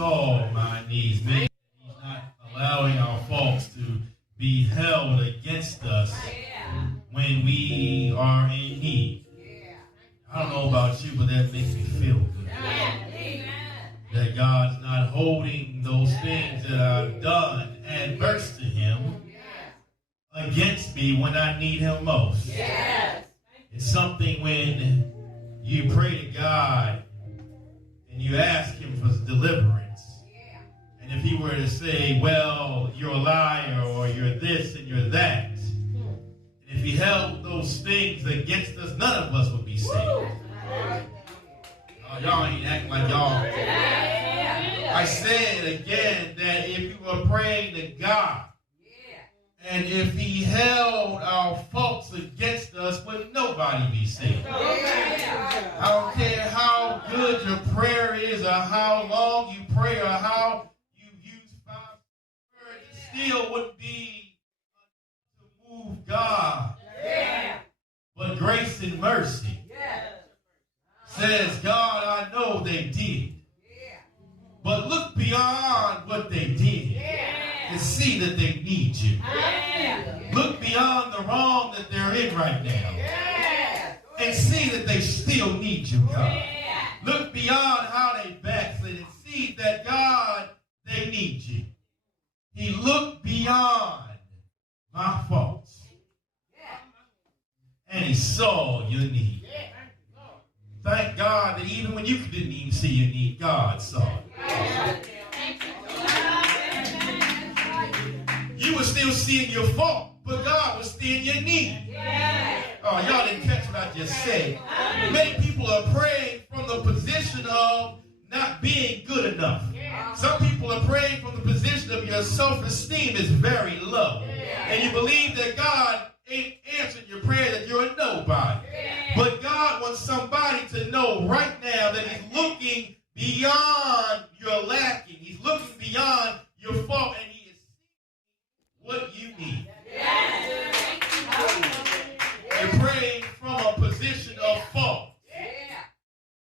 saw my needs. Maybe he's not allowing our faults to be held against us when we are in need. I don't know about you, but that makes me feel good. That God's not holding those things that I've done adverse to him against me when I need him most. It's something when you pray to God and you ask him for deliverance. And if he were to say, well, you're a liar, or you're this and you're that, and if he held those things against us, none of us would be saved. Y'all ain't acting like y'all. I said again that if you were praying to God, and if he held our faults against us, would nobody be saved? I don't care how good your prayer is, or how long you pray, or how you use 5 words, it still wouldn't be to move God. But grace and mercy says, God, I know they did. But look beyond what they did and see that they need you. Look beyond the wrong that they're in right now and see that they still need you, God. Look beyond how they backslid and see that, God, they need you. He looked beyond my faults and he saw your need. Thank God that even when you didn't even see your need, God saw it. You were still seeing your fault, but God was seeing your need. Oh, y'all didn't catch what I just said. Many people are praying from the position of not being good enough. Some people are praying from the position of your self-esteem is very low. And you believe that God ain't answered your prayer, that you're a nobody. But God wants somebody to know right now that he's looking beyond your lacking. He's looking beyond your fault, and he is seeing what you need. You're praying from a position of fault.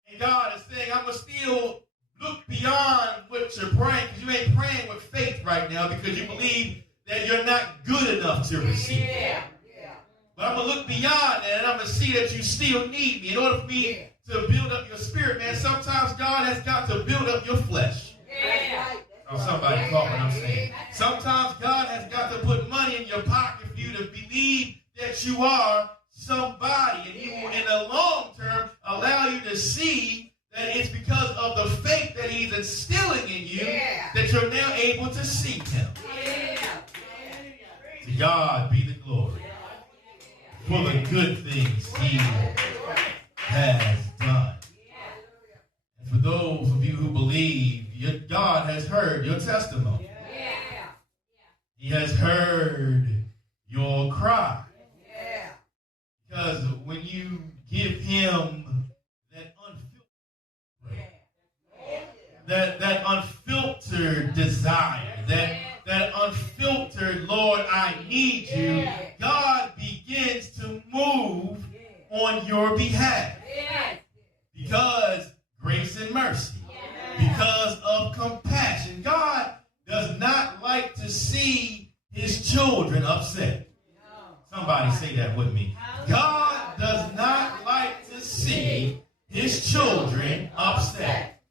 And God is saying, I'm going to still look beyond what you're praying, because you ain't praying with faith right now because you believe that you're not good enough to receive. But I'm going to look beyond that, and I'm going to see that you still need me. In order for me to build up your spirit, man, sometimes God has got to build up your flesh. Oh, somebody caught what I'm saying. Sometimes God has got to put money in your pocket for you to believe that you are somebody. And he will, in the long term, allow you to see that it's because of the faith that he's instilling in you that you're now able to seek him. To God be the glory for the good things he has done. And for those of you who believe, God has heard your testimony. He has heard your cry. Because when you give him that unfiltered desire, that unfiltered, Lord, I need you, God begins to move on your behalf. Because grace and mercy. Because of compassion. God does not like to see his children upset. Somebody say that with me. God does not like to see his children upset.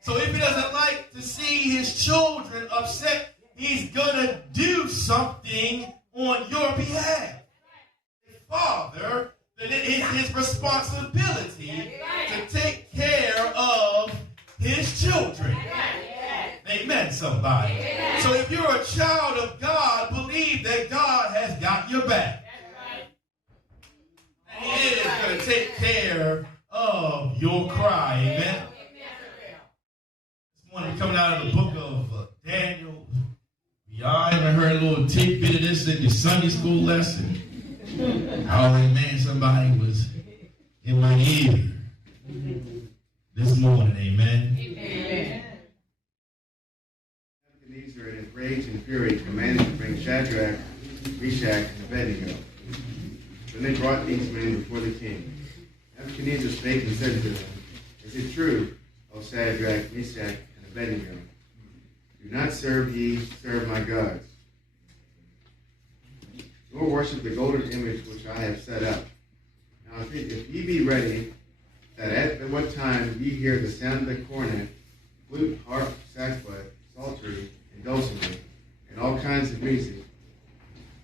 So if he doesn't like to see his children upset, he's going to do something on your behalf. Father, that it is his responsibility to take care of his children. Amen, somebody. So if you're a child of God, believe that God has got your back. And he is going to take care of your cry. Amen. This morning, coming out of the book of Daniel, y'all ever heard a little tidbit of this in your Sunday school lesson? Oh, man, somebody was in my ear this morning. Amen. Amen. Nebuchadnezzar, in his rage and fury, commanded to bring Shadrach, Meshach, and Abednego. Then they brought these men before the king. Nebuchadnezzar spake and said to them, Is it true, O O Shadrach, Meshach, and Abednego. Do not serve my gods, nor worship the golden image which I have set up. Now if ye be ready, that at what time ye hear the sound of the cornet, flute, harp, sackbut, psaltery, and dulcimer, and all kinds of music,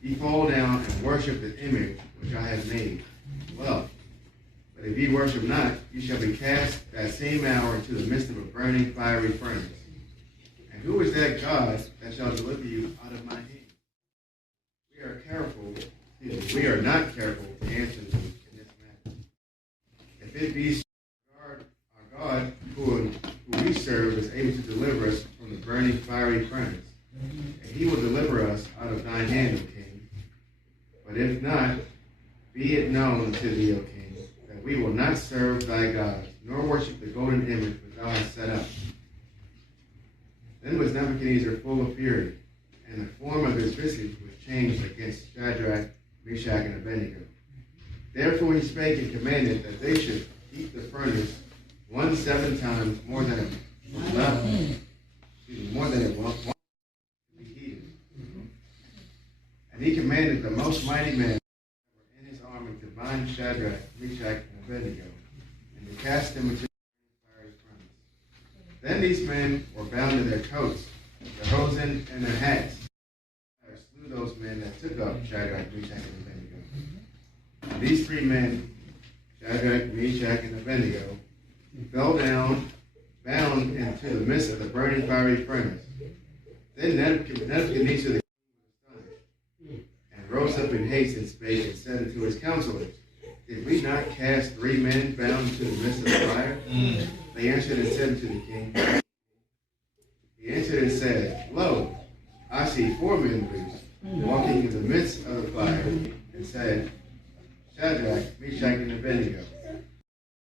ye fall down and worship the image which I have made. Well, but if ye worship not, ye shall be cast that same hour into the midst of a burning fiery furnace. And who is that God that shall deliver you out of my hand? We are not careful to answer you in this matter. If it be our God who we serve is able to deliver us from the burning fiery furnace, and he will deliver us out of thine hand, O king. But if not, be it known to thee, O king, that we will not serve thy gods, nor worship the golden image which thou hast set up. Then was Nebuchadnezzar full of fury, and the form of his visage was changed against Shadrach, Meshach, and Abednego. Therefore he spake and commanded that they should heat the furnace 17 times more than it was to be heated. And he commanded the most mighty men that were in his army to bind Shadrach, Meshach, and Abednego, and to cast them into the fiery furnace. Then these men were bound to their coats, their hosen, and their hats. Slew those men that took up Shadrach, Meshach, and Abednego. And these three men, Shadrach, Meshach, and Abednego, fell down, bound into the midst of the burning fiery furnace. Then Nebuchadnezzar the king was astonished, and rose up in haste and spake and said unto his counselors, Did we not cast 3 men bound into the midst of the fire? They answered and said unto the king, He answered and said, Lo, I see 4 men loose, walking in the midst of the fire, and said, Shadrach, Meshach, and Abednego,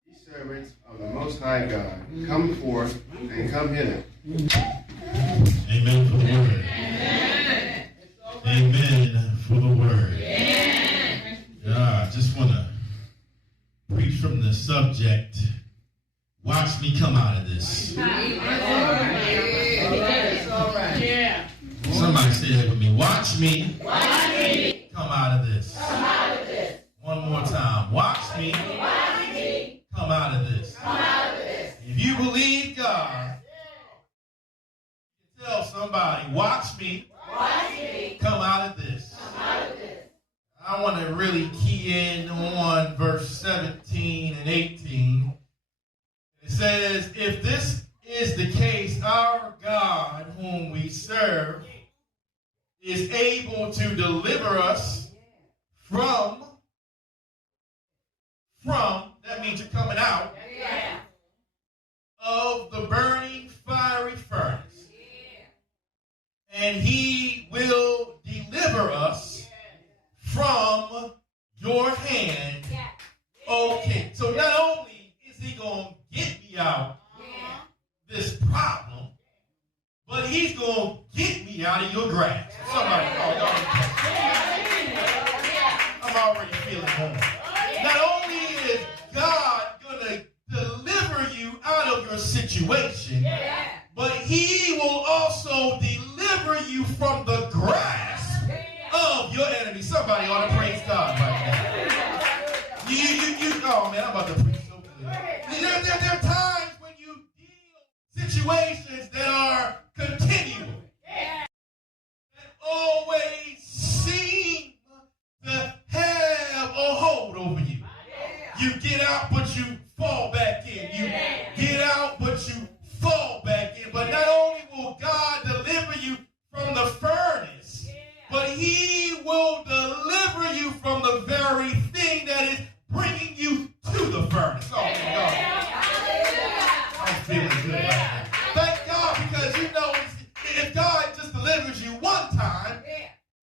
ye servants of the Most High God, come forth and come hither. Amen for the word. Amen for the word. I just want to preach from the subject. Watch me come out of this. Somebody say that with me. Watch me come out of this. One more time. Watch me come out of this. If you believe God, you can tell somebody, watch me come out of this. I want to really key in on verse 17 and 18. It says, if this is the case, our God whom we serve is able to deliver us from, that means you're coming out, of the burning fiery furnace. And he will deliver us from your hand, O king. So not only is he going to get me out this problem, but he's going to get me out of your grasp. Somebody call y'all. I'm already feeling home. Not only is God going to deliver you out of your situation, but he will also deliver you from the grasp of your enemy. Somebody ought to praise God right now. Oh man, I'm about to preach so good. There are times when you deal with situations that are continual, that always seem to have a hold over you. You get out, but you fall back in. You get out, but you fall back in. But not only will God deliver you from the furnace, but he will deliver you from the very thing that is bringing you to the furnace. Oh, my God. I'm feeling good right now. Thank God, because you know, if God just delivers you one time,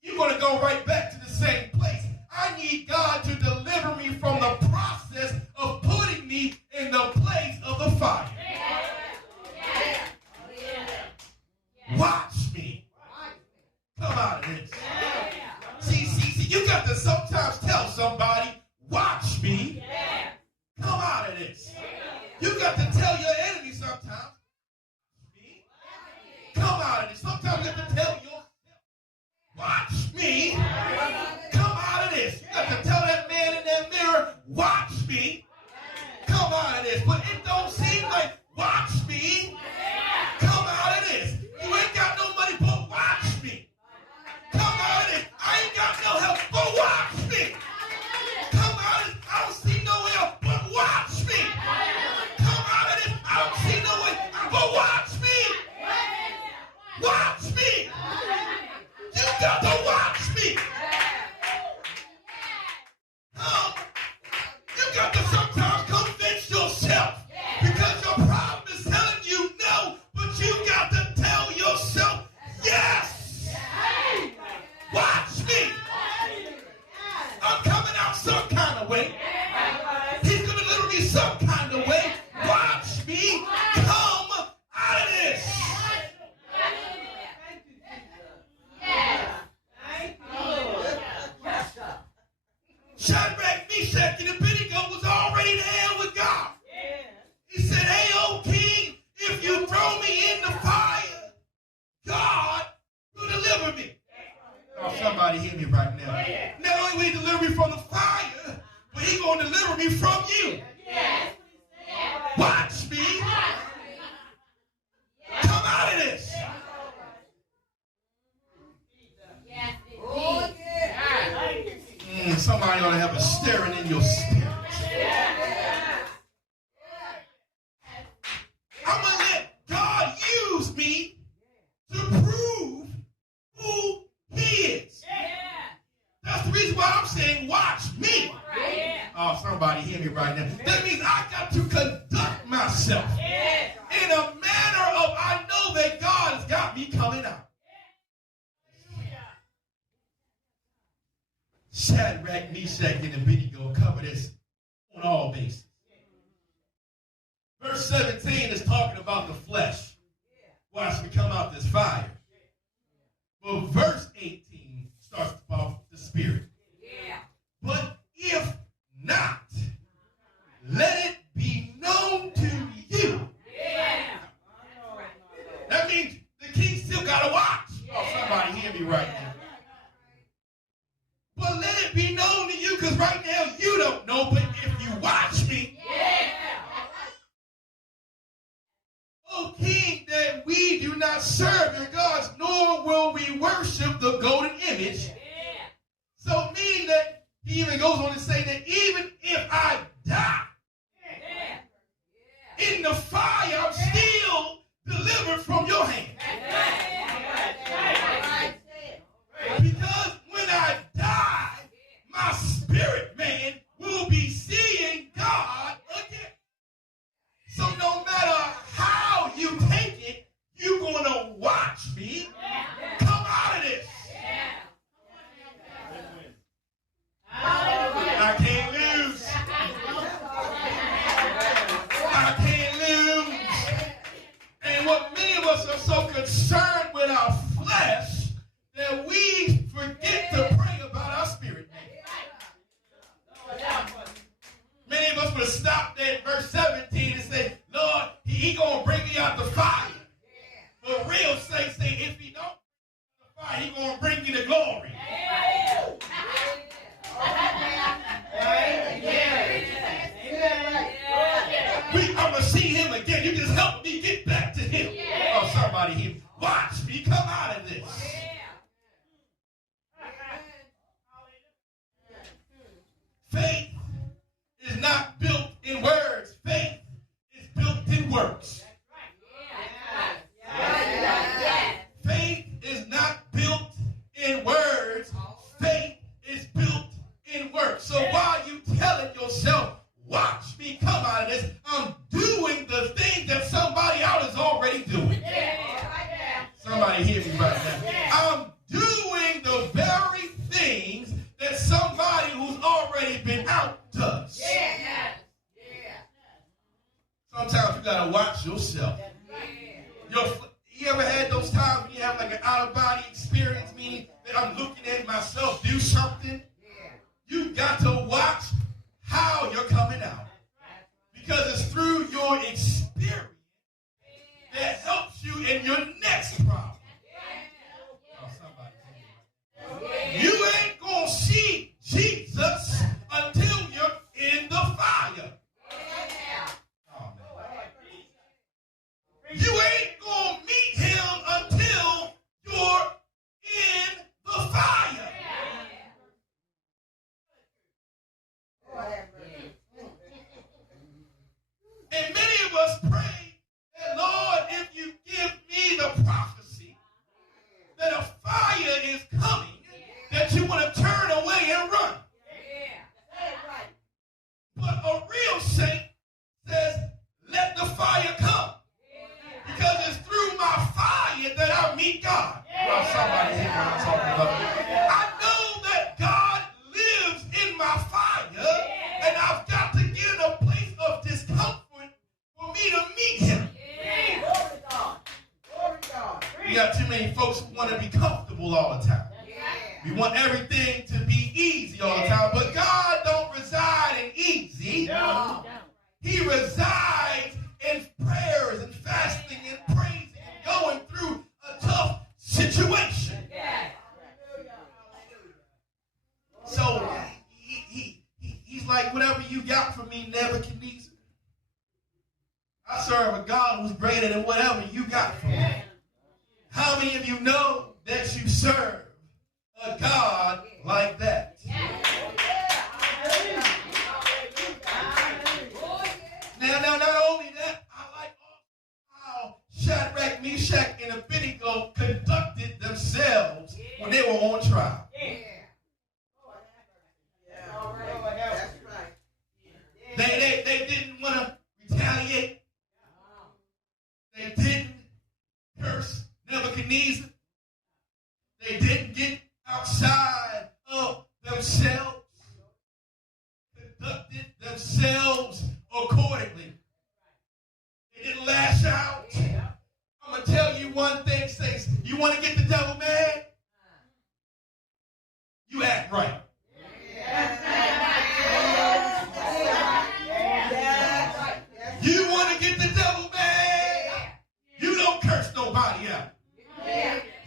you're going to go right back to the same place. I need God to deliver me from the process of putting me in the place of the fire. Watch me come out of this. See, you got to sometimes tell somebody, watch me come out of this. You got got to tell your enemy sometimes. Me? Come out of this. Sometimes you have to tell yourself. Watch me. Come out of this. You got to tell that man in that mirror, watch me. Come out of this. But it don't seem like, watch me. Come out of this. You ain't got no money, but watch me. Come out of this. I ain't got no help, but watch me. Come out of this. I don't see no help, but watch me. Come out of this. I don't see no way, but watch me. Watch me. You got to watch me. You got to sometimes convince yourself because your problem is telling you no, but you got to tell yourself yes. Watch me. I'm coming out some kind of way. He's going to deliver me some kind of way. Watch me come out of this. Shadrach, Meshach, and Abednego was already there with God. He said, hey, O king, if you throw me in the fire, God will deliver me. Oh, somebody hear me right now. Not only will he deliver me from the fire, but he's going to deliver me from you. Watch me. Come out of this. Somebody ought to have a stirring in your spirit. I'm going to let God use me to prove who he is. That's the reason why I'm saying watch me. Oh, somebody hear me right now. That means I got to conduct myself in a manner of I know that God has got me coming out. Shadrach, Meshach, and Abednego cover this on all bases. Verse 17 is talking about the flesh. Watch me come out this fire. But verse 18 starts about the spirit. But if not, let it be known to you. That means the king still got to watch. Oh, somebody hear me right now. But let it be known to you, because right now you don't know, but if you watch me, O king, that we do not serve your gods, nor will we worship the golden image. So meaning that he even goes on to say that even if I die in the fire, I'm still delivered from your hand. Because when I die, my spirit man will be seeing God again. So no matter how you take it, you're going to watch me come out of this. I can't lose. I can't lose. And what many of us are so concerned with our flesh that we forget to pray about our spirit. Many of us would stop there at verse 17 and say, Lord, he going to bring me out the fire. But real saints say, if he don't bring me out the fire, he going to bring me the glory. I'm going to see him again. You just help me get back to him. Oh, somebody here, watch me come out of this. Faith is not built in words. Faith is built in works. Faith is not built in words. Faith is built in works. So while you telling yourself, watch me come out of this, I'm doing the thing that somebody else is already doing. Somebody hear me right now. I'm doing the very things that somebody who's already been out does. Sometimes you got to watch yourself. You ever had those times when you have like an out-of-body experience, meaning that I'm looking at myself do something? You got to watch how you're coming out. Because it's through your experience that helps you in your next problem. Oh, somebody. You ain't going to see Jesus until you're in the fire. Oh, you ain't going to meet him until you're in the fire. And many of us pray that, Lord, if you give me the prophecy that a fire is coming, that you want to turn away and run. But a real saint says, let the fire come. Because it's through my fire that I meet God. Well, somebody hear what I'm talking about. I know that God lives in my fire, and I've got to get in a place of discomfort for me to meet him. We got too many folks who want to be comfortable all the time. We want everything to be easy all the time, but God don't reside in easy. He resides in prayers and fasting and praising and going through a tough situation. So he's like, whatever you got for me, Nebuchadnezzar, I serve a God who's greater than whatever you got for me. How many of you know that you serve a God like that? Now, not only that, I like how Shadrach, Meshach, and Abednego conducted themselves when they were on trial. They didn't want to retaliate. They didn't curse Nebuchadnezzar. They didn't get outside of themselves. Conducted themselves accordingly. They didn't lash out. I'm going to tell you one thing, saints. You want to get the devil mad? You act right. You want to get the devil mad? You don't curse nobody out.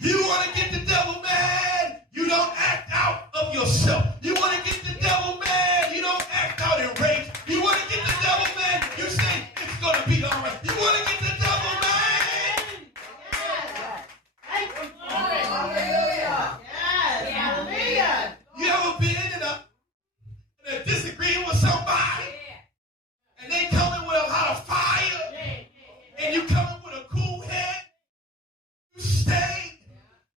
You want to get the devil mad? You don't act out of yourself. You want to get the devil mad? You don't act out in rage. You want to get the devil mad? You say, it's going to be all right. You want to get the devil mad? You ever been in a disagreement with somebody? And they coming with a lot of fire? And you coming with a cool head? You stay.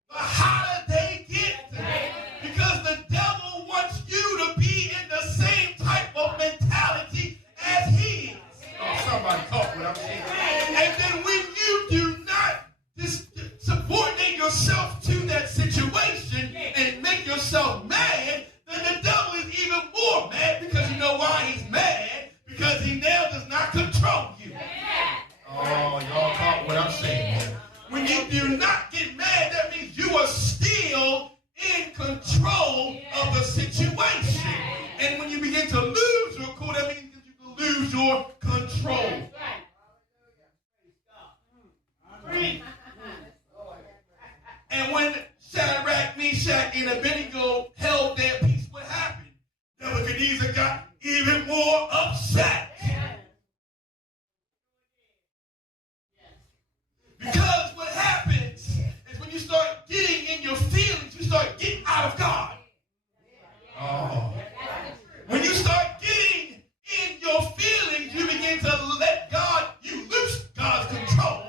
The hotter they get, because the devil wants you to be in the same type of mentality as he is. Oh, somebody caught what I'm saying. And then when you do not subordinate yourself to that situation and make yourself mad, then the devil is even more mad, because you know why he's mad? Because he now does not control you. Oh, y'all caught what I'm saying. When you do not get mad, that means you are still in control of the situation. And when you begin to lose your cool, that means that you can lose your control. And when Shadrach, Meshach, and Abednego held their peace, what happened? Nebuchadnezzar got even more upset. Because what happens is when you start getting in your feelings, you start getting out of God. Oh. When you start getting in your feelings, you begin to let God, you lose God's control,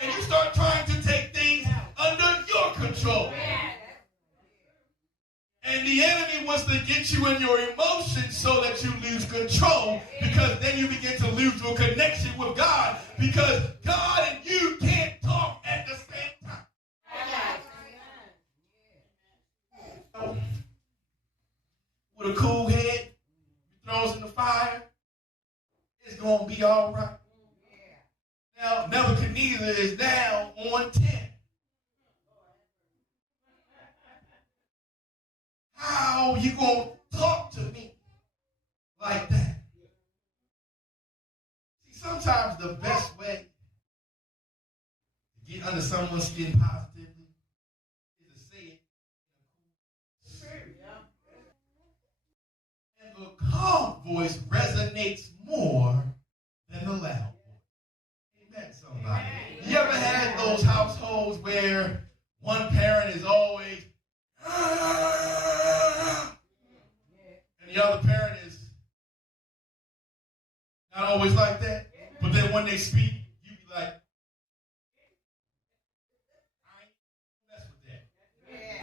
and you start trying to take things under your control. And the enemy wants to get you in your emotions so that you lose control, because then you begin to lose your connection with God, because God and you can't talk at the same time. With a cool head, you throws in the fire, it's going to be all right. Now, Nebuchadnezzar is now on 10. How you going to talk to me like that? sometimes the best way to get under someone's skin positively is to say it. And the calm voice resonates more than the loud voice. Amen, somebody. You ever had those households where one parent is always, and the other parent is not always like that? But then when they speak, you be like, I ain't mess with that.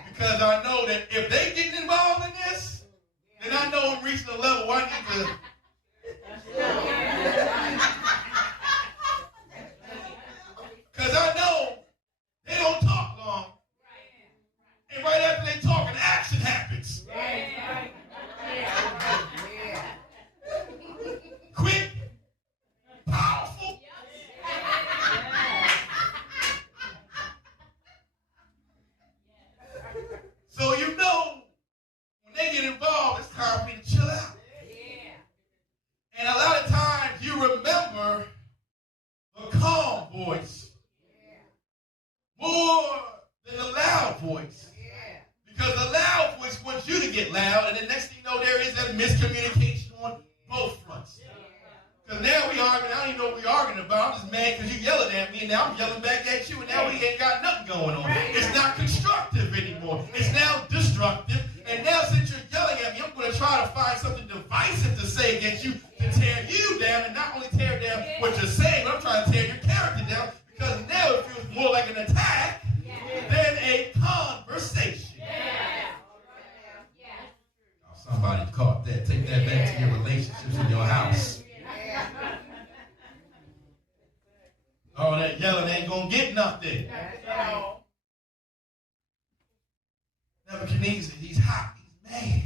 Because I know that if they getting involved in this, then I know I'm reaching a level where I need to. Because I know they don't talk long. And right after they talk, an action happens. Quick, powerful. So you know, when they get involved, it's time for me to chill out. And a lot of times you remember the calm voice more than the loud voice. Because the loud voice wants you to get loud, and the next thing you know, there is that miscommunication on both fronts. Because now we arguing, I don't even know what we're arguing about. I'm just mad because you yelling at me, and now I'm yelling back at you, and now we ain't got nothing going on. It's not constructive anymore. It's now destructive. And now since you're yelling at me, I'm going to try to find something divisive to say against you to tear you down, and not only tear down what you're saying, but I'm trying to tear your character down, because now it feels more like an attack than a conversation. Oh, somebody caught that. Take that back to your relationships in your house. All that yelling ain't going to get nothing. Nebuchadnezzar, he's hot. He's mad.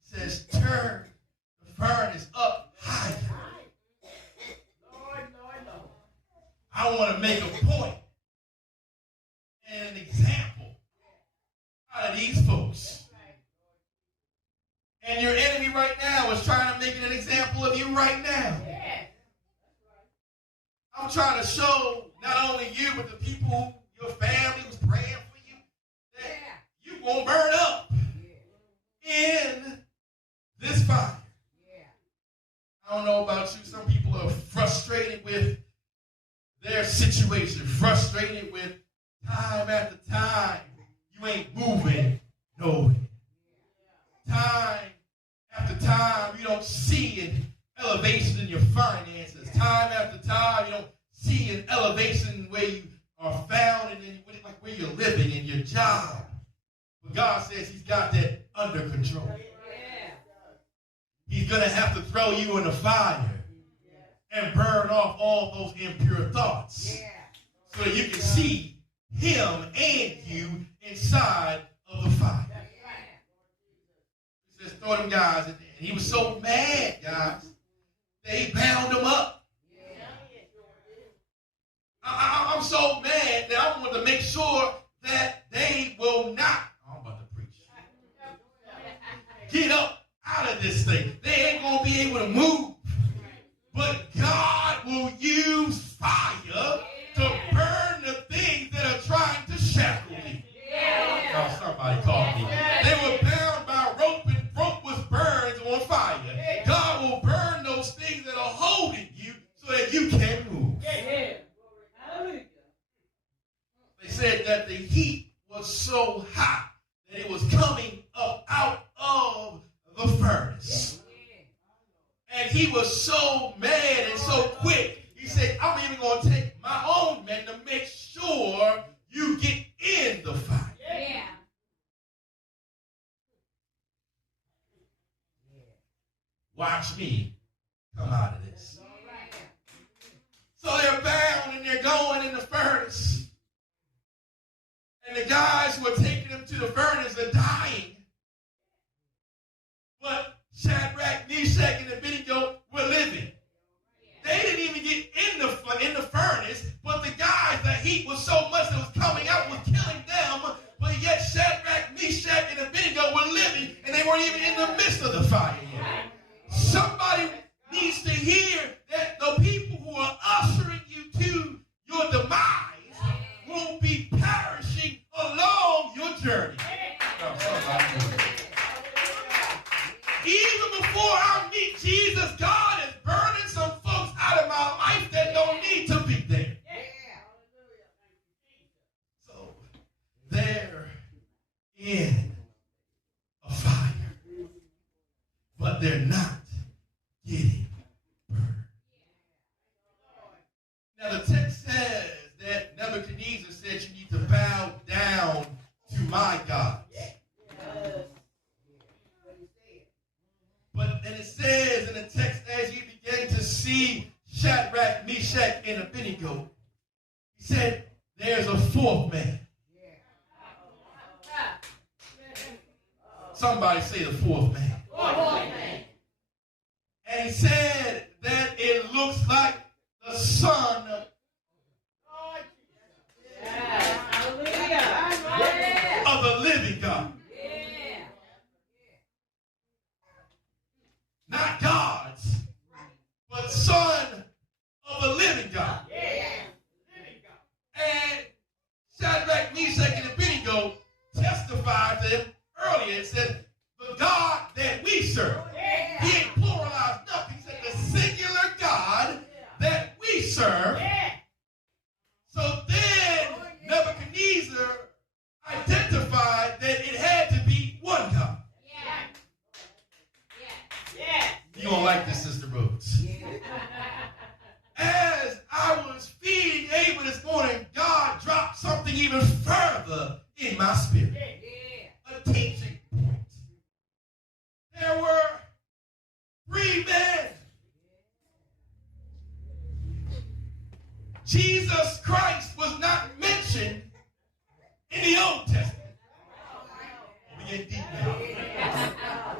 He says, turn the furnace up higher. I want to make a point and an example out of these folks. And your enemy right now is trying to make an example of you right now. I'm trying to show not only you, but the people, your family was praying for you, that you won't burn up in this fire. I don't know about you. Some people are frustrated with their situation, frustrated with time after time. You ain't moving nowhere. Time after time, you don't see an elevation in your finances. Time after time, you don't see an elevation where you are found and like where you're living and your job. But God says he's got that under control. He's going to have to throw you in the fire and burn off all those impure thoughts so that you can see him and you inside of the fire. He says, throw them guys in there. And he was so mad, guys, that he bound them up. I'm so mad that I want to make sure that they will not, I'm about to preach, get up out of this thing. They ain't going to be able to move. But God will use fire to burn the things that are trying to shackle me. Oh, somebody called me. They were bound by rope, and rope was burned on fire. God will burn those things that are holding you so that you can move. They said that the heat was so hot that it was coming up out of the furnace. And he was so mad and so quick, he said, I'm even going to take my own men to make sure you get in the fire. Watch me come out of this. So they're bound and they're going in the furnace. And the guys who are taking them to the furnace are dying. But Shadrach, Meshach, and Abednego were living. They didn't even get in the furnace, but the guys, the heat was so much that was coming out was killing them. But yet Shadrach, Meshach, and Abednego were living, and they weren't even in the midst of the fire yet. Somebody needs to hear that not getting burned. Now the text says that Nebuchadnezzar said you need to bow down to my gods. But then it says in the text, as he began to see Shadrach, Meshach, and Abednego, he said, there's a fourth man. Somebody say the fourth man. And he said that it looks like the Son of the living God. Not God's, but Son of the living God. And Shadrach, Meshach, and Abednego testified to him earlier. It said, the God that we serve. He ain't pluralized nothing. He said the singular God that we serve. So then Nebuchadnezzar identified that it had to be one God. You don't like this, Sister Rhodes. As I was feeding Ava this morning, God dropped something even further in my spirit. A teaching point. There were 3 men. Jesus Christ was not mentioned in the Old Testament. We get deep now.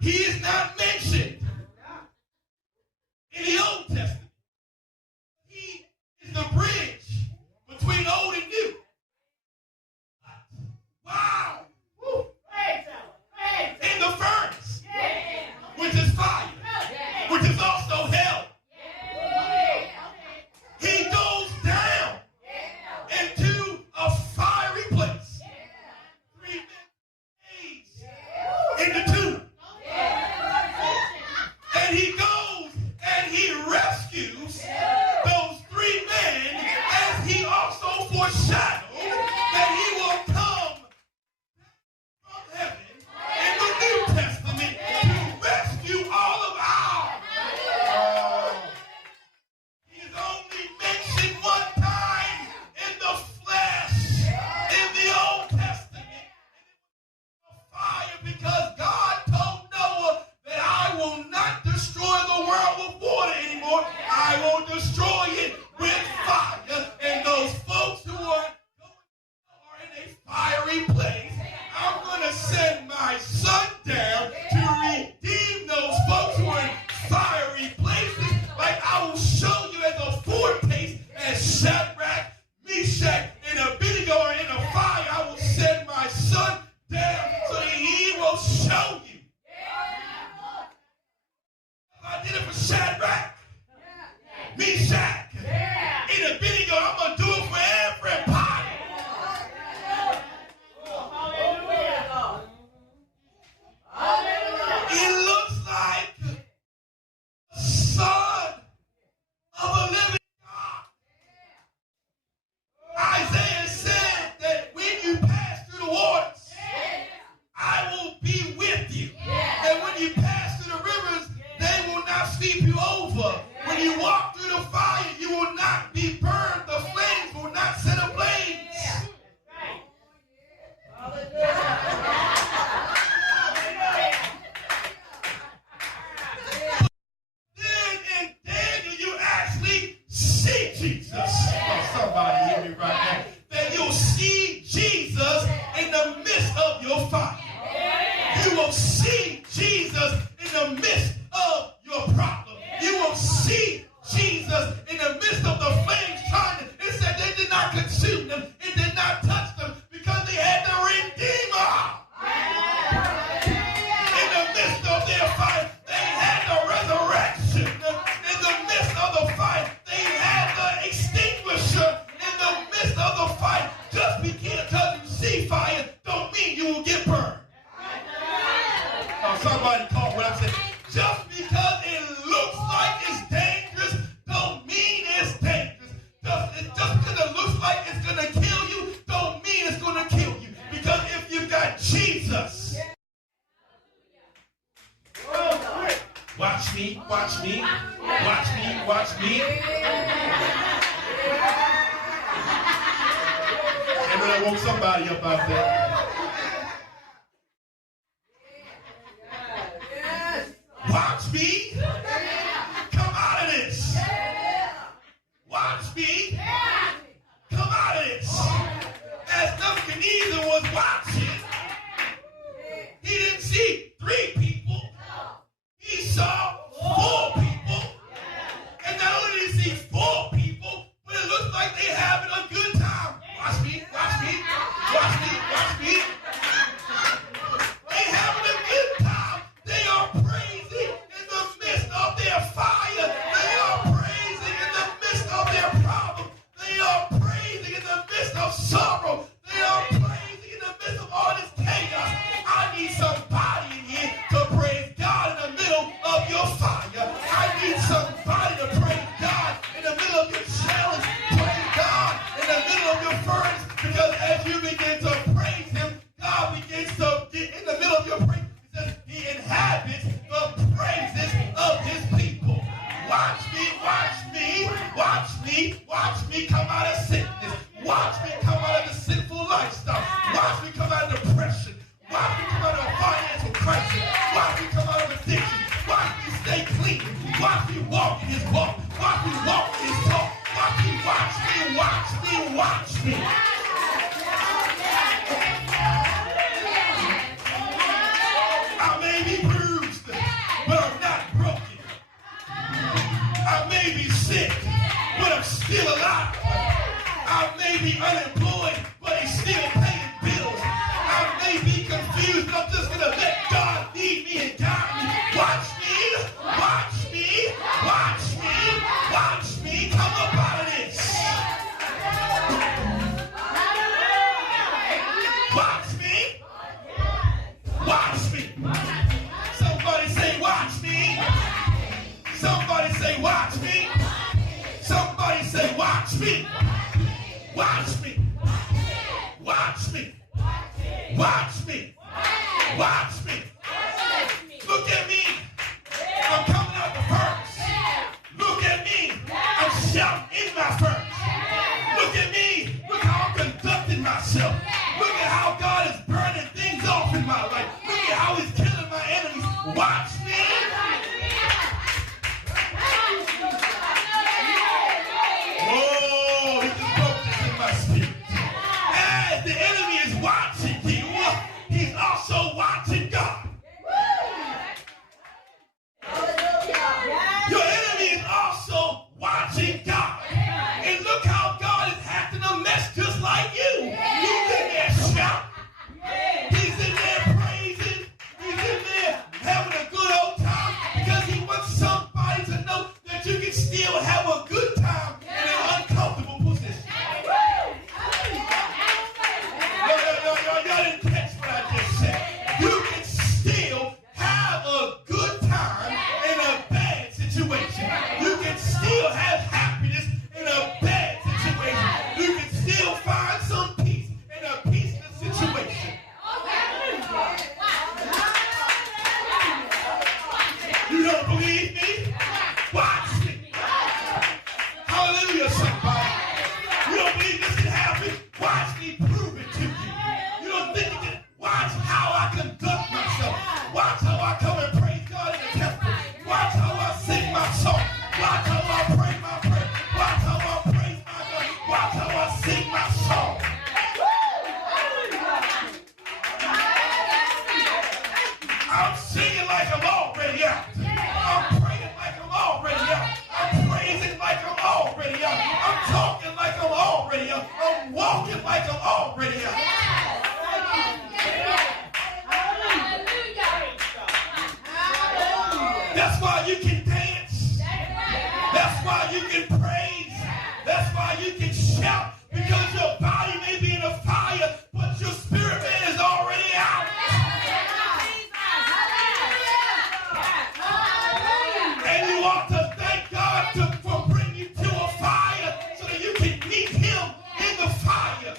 He is not mentioned in the Old Testament. He is the bridge between old and new. Wow. Woo. In the furnace, which is fire, which is also hell. He goes down into a fiery place. 3 men in the tomb. somebody up out there. Watch me come out of this. Watch me come out of this. As Nebuchadnezzar was watching, he didn't see 3 people. He saw 4 people. And not only did he see 4 people, but it looks like they're having a good time. Watch me, watch me, watch me, watch me. They're having a good time. They are praising in the midst of their fire. They are praising in the midst of their problem. They are praising in the midst of sorrow. They are praising in the midst of all this chaos. I need somebody in here to praise God in the middle of your fire. I need somebody to praise God in the middle of your challenge. Praise God in the middle of your furnace. Because as you begin to praise Him, God begins to get in the middle of your praise. Because He inhabits the praises of His people. Watch me, watch me, watch me, watch me come out of sickness. Watch me come out of the sinful lifestyle. Watch me come out of depression. Watch me come out of a financial crisis. Watch me come out of addiction. Watch me stay clean. Watch me walk in His walk. Watch me walk in His talk. Watch me, watch me, watch me, watch me. I may be bruised, but I'm not broken. I may be sick, but I'm still alive. I may be unemployed, but He's still paying bills. I may be confused, but I'm just going to let God lead me and guide me. Watch me, watch me, watch me, watch me come up out of this. Watch me, watch me. Somebody say, watch me. Somebody say, watch me. Somebody say, watch me. Watch me. Watch me. Watch me. Watch me. Look at me. I'm coming out the furnace. Look at me. I'm shouting in my furnace. Look at me. Look how I'm conducting myself. Look at how God is burning things off in my life. Look at how He's killing my enemies. Watch me. Oh, He just broke this in my spirit. As the enemy is watching you, he's also watching God. Your enemy is also watching God. And look how God is acting a mess just like you. He's in there shouting. He's in there praising. He's in there having a good old time because He wants somebody to know that you can still have a good time in an uncomfortable position. Y'all didn't catch what I just said. You can still have a good time in a bad situation. You can still have happiness in a bad situation. You can still find some peace in a peaceless situation. You don't believe me? Watch me. Hallelujah, somebody. You don't believe this can happen? Watch me prove it to you. You don't think you can? Watch how I conduct myself. Watch how I come and praise God in the temple. Watch how I sing my song. Watch how I pray my prayer. Watch how I praise my God. Watch how I sing my song. I'm singing like I'm already out. I'm praying like I'm already out. I'm praising like I'm already out. I'm talking like I'm already out. I'm walking like I'm already out. That's why you can dance. That's why you can praise. That's why you can shout. Because your body may be in a fire, but your spirit man is already out. And you ought to thank God for bringing you to a fire so that you can meet Him in the fire.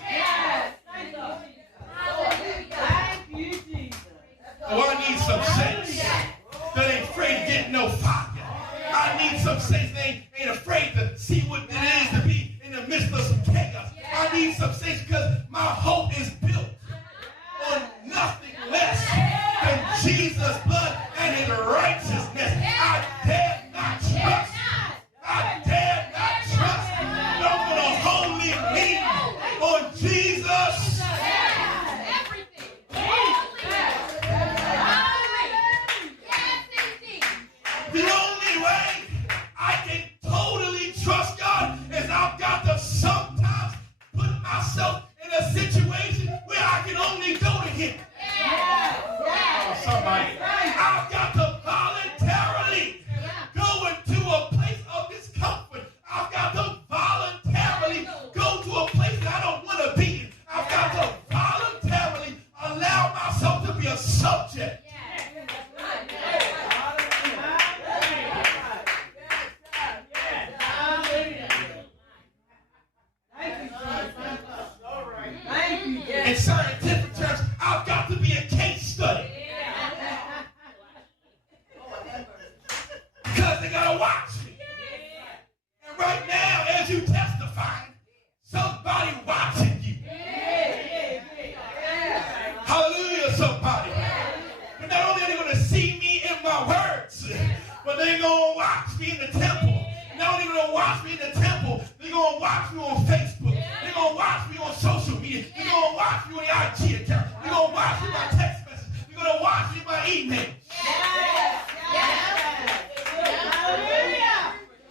watch me on Facebook. They're going to watch me on social media. They're going to watch me on the IG account. They're going to watch me by text message. They're going to watch me by email.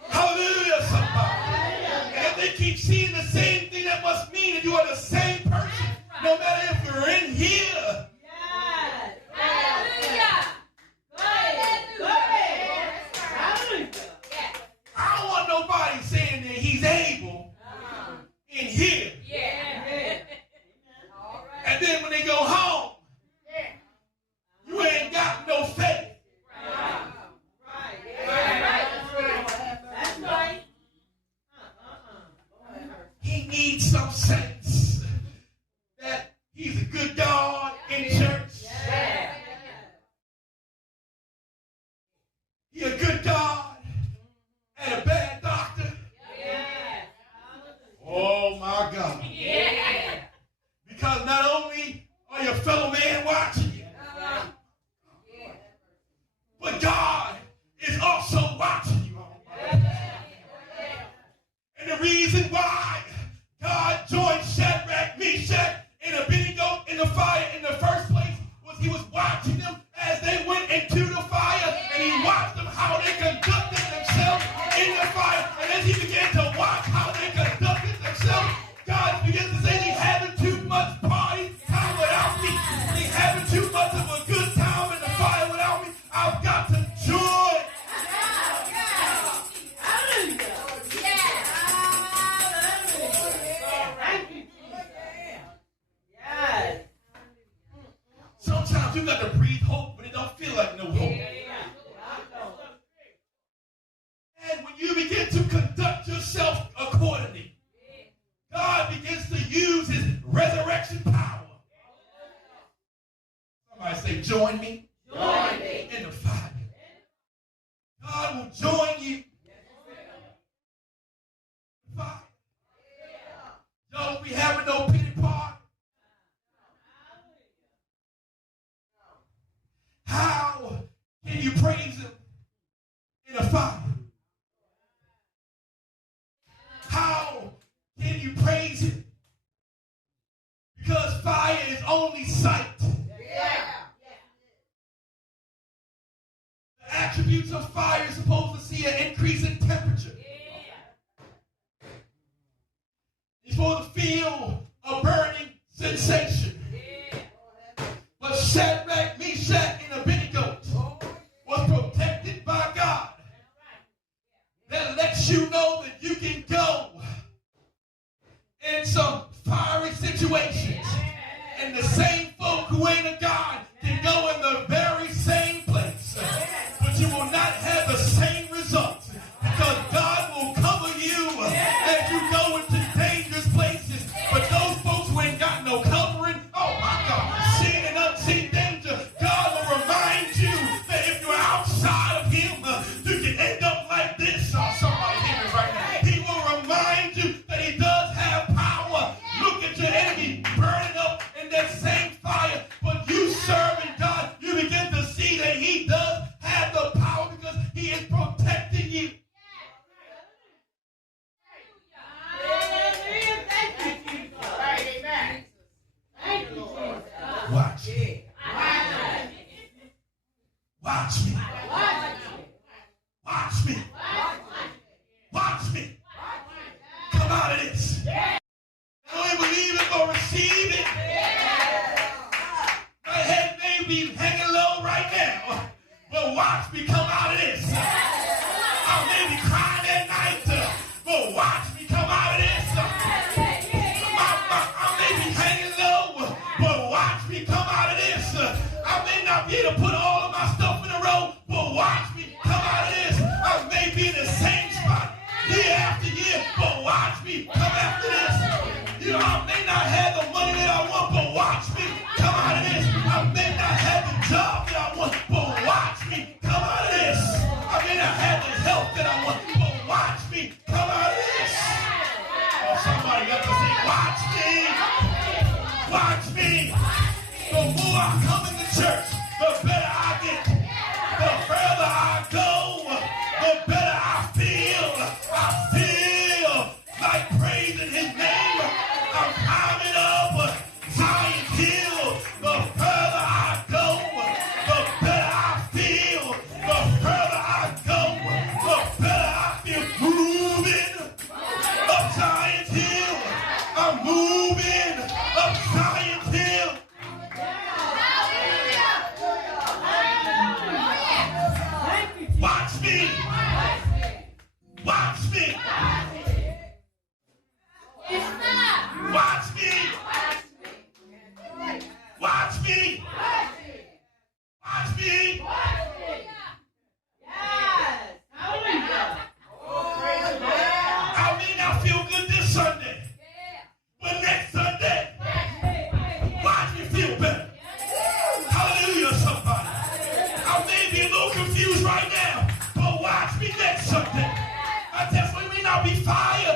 Hallelujah, somebody. And if they keep seeing the same thing, that must mean that you are the same person. No matter if you're in here. I don't want nobody saying that he's able in here. And then when they go home, you ain't got no faith. He needs some sense that he's a good God in church. He's a good God and a bad doctor. Oh my God. Because not only are your fellow man watching you, but God is also watching you. And the reason why God joined Shadrach, Meshach, and Abednego in the fire in the first place was he was watching them as they went into the fire, and he watched them how they conducted themselves in the fire. And as he began to watch how they conducted themselves, God began to say, they having too much party time without me. They having too much of a good time in the fire without me. I've got to join. Sometimes you got to breathe hope, but it don't feel like no hope. And when you begin to conduct yourself accordingly, God begins to use his resurrection power. Somebody say, join me. Join me in the fire. God will join you in the fire. Y'all don't be having no pity party. How can you praise him in a fire? How can you praise him? Because fire is only sight. The attributes of fire are supposed to see an increase in temperature. You're supposed to feel a burning sensation. But Shadrach, Meshach, and Abednego was protected by God. That lets you know that you can go in some fiery situations. And the same folk who ain't a God can go in the very same place. But you will not have the same results. Because God will cover you as you go into dangerous places. But those folks who ain't got no covering, oh my God, seen and unseen danger, God will remind you that if you're outside of him, you can end up like this. Oh, somebody hear me right now. He will remind you that he does have power. Look at your enemy burning up in that same fire. But you serving God, you begin to see that he does have the power because he is protecting you. Watch me. Watch me. Watch me. Watch me. Come out of this. I don't even believe it or receive it. My head may be hanging low right now, but watch me come out of this. I may be crying at night, but watch me come out of this. I may be hanging low, but watch me come out of this. I may not be able to put all of my stuff in a row, but watch me come out of this. I may be in the same spot year after year, but watch me come after this. You know, I may not have the money that I want, but watch me come out of this. I may not have the job that I want, but watch me come out of this. I may not have the health that I want, but watch me come out of this. Oh, somebody got to say, watch me. Watch me. The more I come into church, the better I get. The further I go, the better I feel. I feel like praying. be fire.